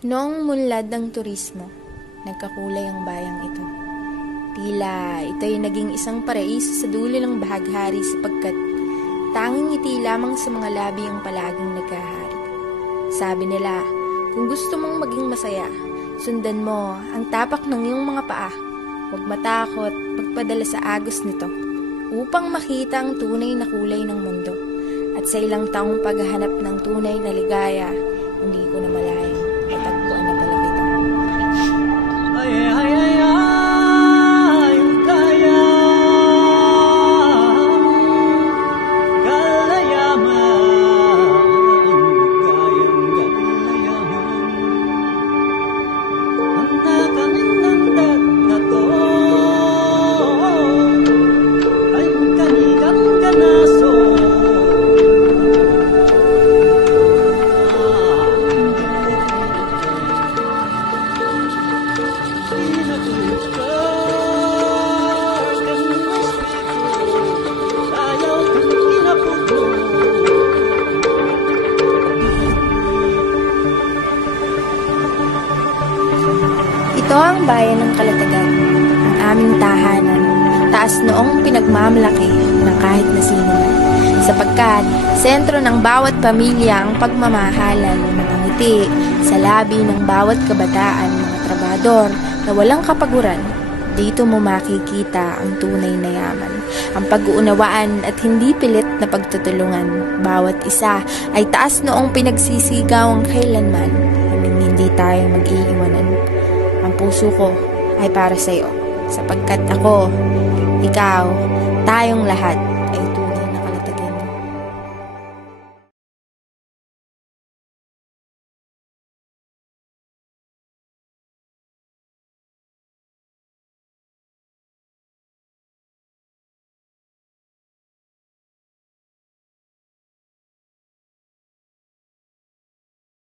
Noong munlad ng turismo, nagkakulay ang bayang ito. Tila ito'y naging isang paraiso sa dulo ng bahaghari sapagkat tanging ngiti lamang sa mga labi ang palaging nagkahari. Sabi nila, kung gusto mong maging masaya, sundan mo ang tapak ng iyong mga paa. Huwag matakot, magpadala sa agos nito upang makita ang tunay na kulay ng mundo. At sa ilang taong paghahanap ng tunay na ligaya, hindi ko na malayang natagpuan na pala kita. Ay, ay, ay, ay, kaya galayaman, gayang galayaman, ang nakanindandat na to ay kanigang ganaso. Ito ang bayan ng Kalatagan, ang aming tahanan, taas noong pinagmamalaki ng kahit na sino man. Sapagkat sentro ng bawat pamilya ang pagmamahalan ng mga ngiti sa labi ng bawat kabataan, mga trabador na walang kapaguran. Dito mo makikita ang tunay na yaman, ang pag-uunawaan at hindi pilit na pagtutulungan. Bawat isa ay taas noong pinagsisigaw ang kailanman, hindi tayo mag-iiwanan. Ang puso ko ay para sa iyo, sapagkat ako, ikaw, tayong lahat